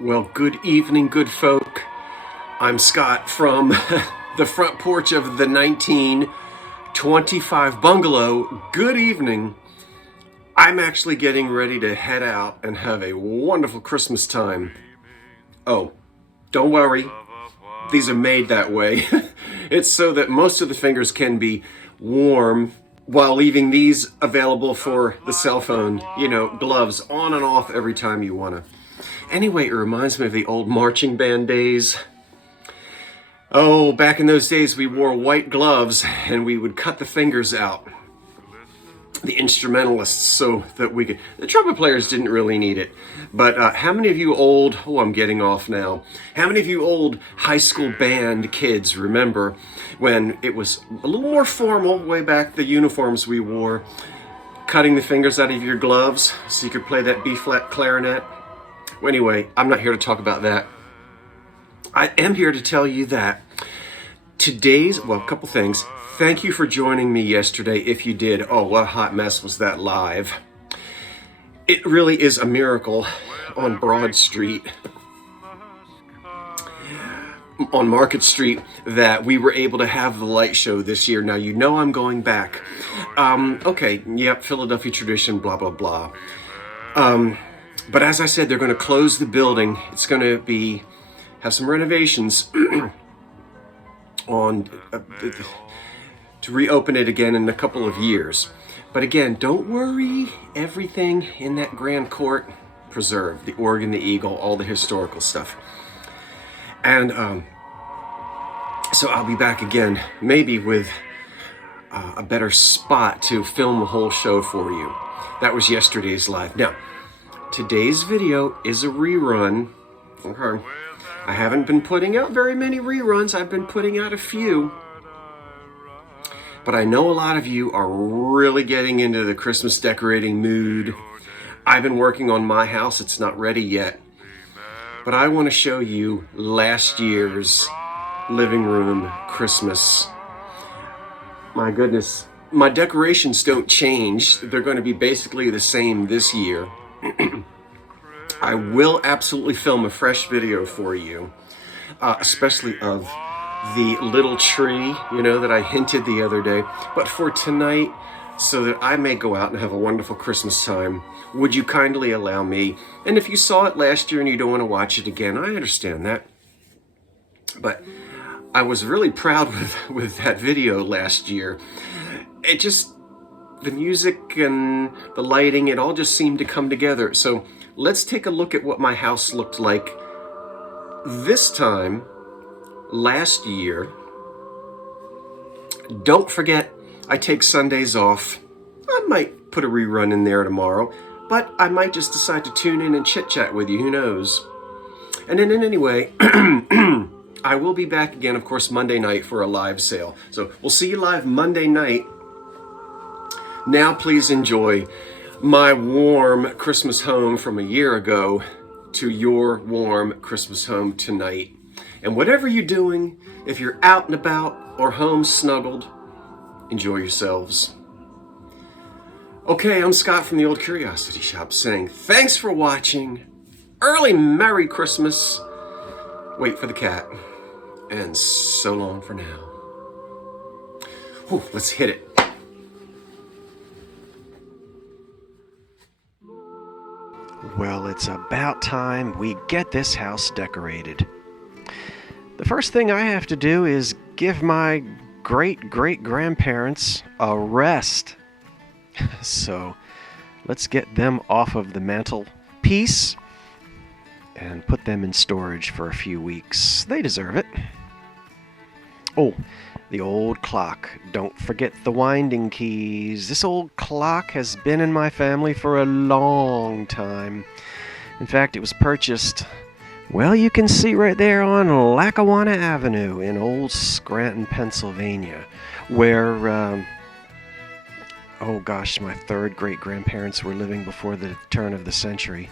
Well, good evening, good folk. I'm Scott from the front porch of the 1925 bungalow. Good evening. I'm actually getting ready to head out and have a wonderful Christmas time. Oh, don't worry. These are made that way. It's so that most of the fingers can be warm while leaving these available for the cell phone, gloves on and off every time you want to. Anyway, it reminds me of the old marching band days. Oh, back in those days we wore white gloves and we would cut the fingers out. The instrumentalists, so that we could... The trumpet players didn't really need it. But how many of you old... Oh, I'm getting off now. How many of you old high school band kids remember when it was a little more formal, way back, the uniforms we wore, cutting the fingers out of your gloves so you could play that B-flat clarinet? Well, anyway, I'm not here to talk about that. I am here to tell you that today's... Well, a couple things. Thank you for joining me yesterday, if you did. Oh, what a hot mess was that live. It really is a miracle on Broad Street, on Market Street, that we were able to have the light show this year. Now, you know I'm going back. Okay, yep, Philadelphia tradition, blah, blah, blah. But as I said, they're going to close the building. It's going to have some renovations on... to reopen it again in a couple of years. But again, don't worry, everything in that grand court preserved. The organ, the eagle, all the historical stuff. And so I'll be back again, maybe with a better spot to film the whole show for you. That was yesterday's live. Now, today's video is a rerun. Okay. I haven't been putting out very many reruns. I've been putting out a few. But I know a lot of you are really getting into the Christmas decorating mood. I've been working on my house. It's not ready yet. But I want to show you last year's living room Christmas. My goodness. My decorations don't change. They're going to be basically the same this year. I will absolutely film a fresh video for you, especially of the little tree, that I hinted the other day. But for tonight, so that I may go out and have a wonderful Christmas time, would you kindly allow me? And if you saw it last year and you don't want to watch it again, I understand that. But I was really proud with that video last year. It just, the music and the lighting, it all just seemed to come together. So let's take a look at what my house looked like this time last year. Don't forget, I take Sundays off. I might put a rerun in there tomorrow, but I might just decide to tune in and chit-chat with you, who knows. And then anyway, I will be back again, of course, Monday night for a live sale. So we'll see you live Monday night. Now please enjoy my warm Christmas home from a year ago to your warm Christmas home tonight. And whatever you're doing, if you're out and about or home snuggled, enjoy yourselves. Okay, I'm Scott from the Old Curiosity Shop saying thanks for watching. Early Merry Christmas. Wait for the cat. And so long for now. Whew, let's hit it. Well, it's about time we get this house decorated. The first thing I have to do is give my great-great-grandparents a rest. So let's get them off of the mantelpiece and put them in storage for a few weeks. They deserve it. Oh, the old clock. Don't forget the winding keys. This old clock has been in my family for a long time. In fact, it was purchased... Well, you can see right there on Lackawanna Avenue in Old Scranton, Pennsylvania, where, my third great-grandparents were living before the turn of the century.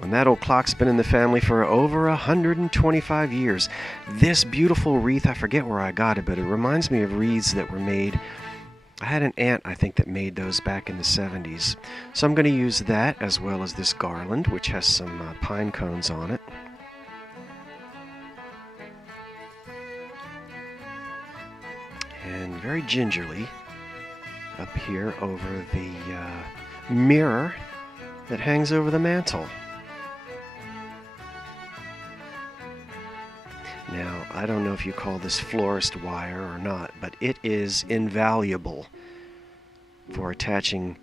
And that old clock's been in the family for over 125 years. This beautiful wreath, I forget where I got it, but it reminds me of wreaths that were made I had an aunt, I think, that made those back in the 70s. So I'm going to use that as well as this garland, which has some pine cones on it. And very gingerly, up here over the mirror that hangs over the mantel. Now, I don't know if you call this florist wire or not, but it is invaluable for attaching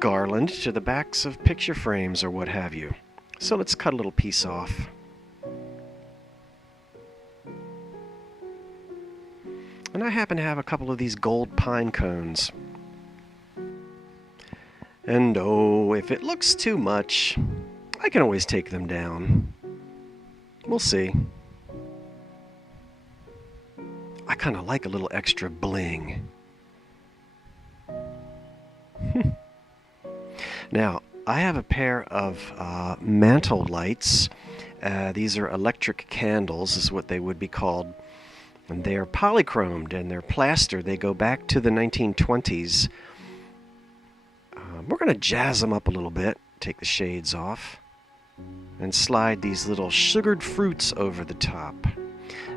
garland to the backs of picture frames or what have you. So let's cut a little piece off. And I happen to have a couple of these gold pine cones. And oh, if it looks too much, I can always take them down. We'll see. I kind of like a little extra bling. Now, I have a pair of mantle lights. These are electric candles, is what they would be called. And they're polychromed and they're plaster. They go back to the 1920s. We're going to jazz them up a little bit, take the shades off, and slide these little sugared fruits over the top.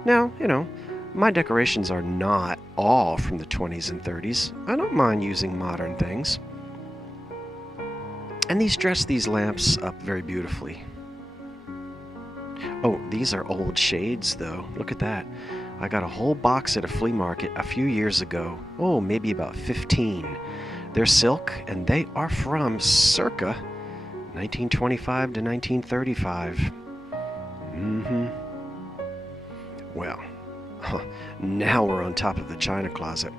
Now, you know, my decorations are not all from the 20s and 30s. I don't mind using modern things. And these dress these lamps up very beautifully. Oh, these are old shades, though. Look at that. I got a whole box at a flea market a few years ago. Oh, maybe about 15. They're silk, and they are from circa 1925 to 1935. Well, now we're on top of the china closet.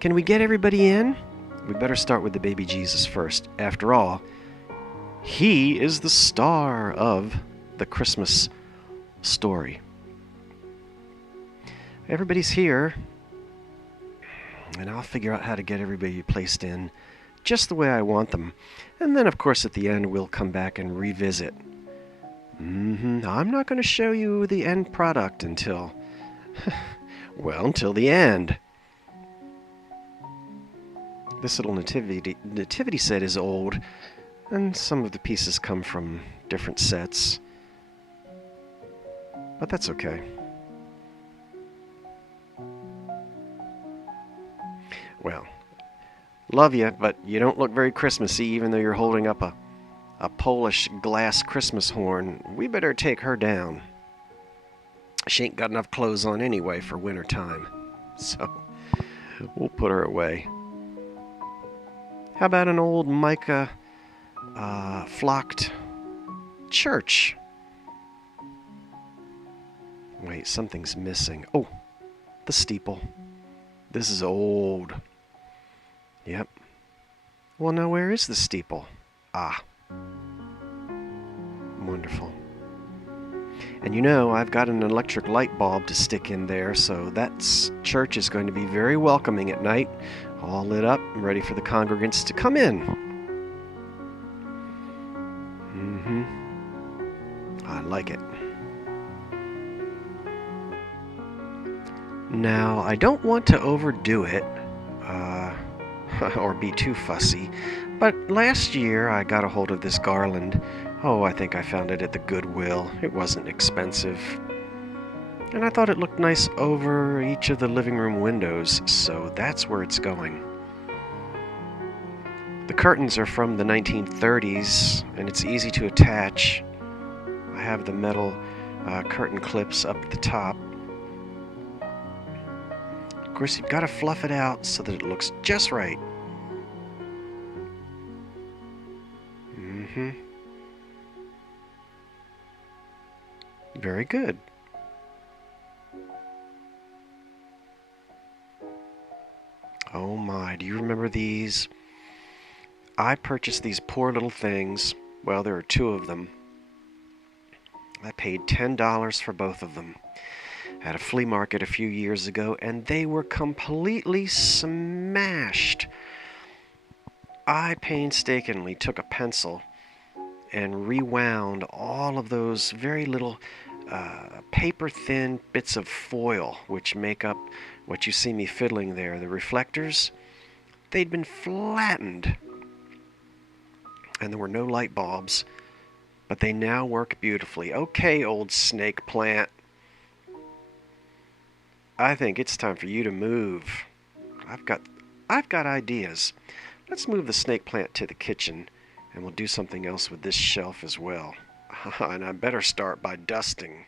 Can we get everybody in? We better start with the baby Jesus first. After all, he is the star of the Christmas story. Everybody's here, and I'll figure out how to get everybody placed in just the way I want them. And then, of course, at the end, we'll come back and revisit. I'm not going to show you the end product until, well, until the end. This little nativity set is old, and some of the pieces come from different sets. But that's okay. Well, love you, but you don't look very Christmassy, even though you're holding up a Polish glass Christmas horn. We better take her down. She ain't got enough clothes on anyway for winter time, so we'll put her away. How about an old mica flocked church? Wait, something's missing. Oh, the steeple. This is old. Yep. Well, now where is the steeple? Ah. Wonderful. And you know, I've got an electric light bulb to stick in there, so that church is going to be very welcoming at night, all lit up and ready for the congregants to come in. I like it. Now, I don't want to overdo it, or be too fussy, but last year I got a hold of this garland. Oh, I think I found it at the Goodwill. It wasn't expensive. And I thought it looked nice over each of the living room windows, so that's where it's going. The curtains are from the 1930s, and it's easy to attach. I have the metal curtain clips up at the top. Of course, you've got to fluff it out so that it looks just right. Very good. Oh my, do you remember these? I purchased these poor little things. Well, there are two of them. I paid $10 for both of them at a flea market a few years ago, and they were completely smashed. I painstakingly took a pencil and rewound all of those very little paper-thin bits of foil which make up what you see me fiddling there. The reflectors, they'd been flattened, and there were no light bulbs, but they now work beautifully. Okay, old snake plant, I think it's time for you to move. I've got ideas. Let's move the snake plant to the kitchen, and we'll do something else with this shelf as well. And I better start by dusting.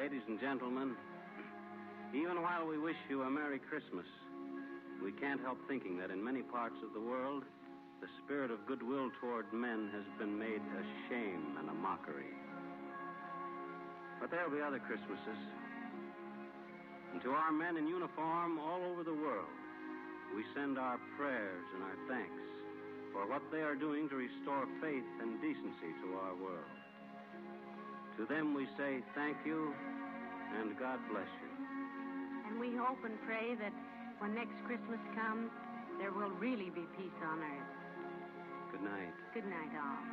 Ladies and gentlemen, even while we wish you a Merry Christmas, we can't help thinking that in many parts of the world, the spirit of goodwill toward men has been made a shame and a mockery. But there'll be other Christmases. And to our men in uniform all over the world, we send our prayers and our thanks for what they are doing to restore faith and decency to our world. To them we say thank you and God bless you. And we hope and pray that when next Christmas comes, there will really be peace on earth. Good night. Good night, all.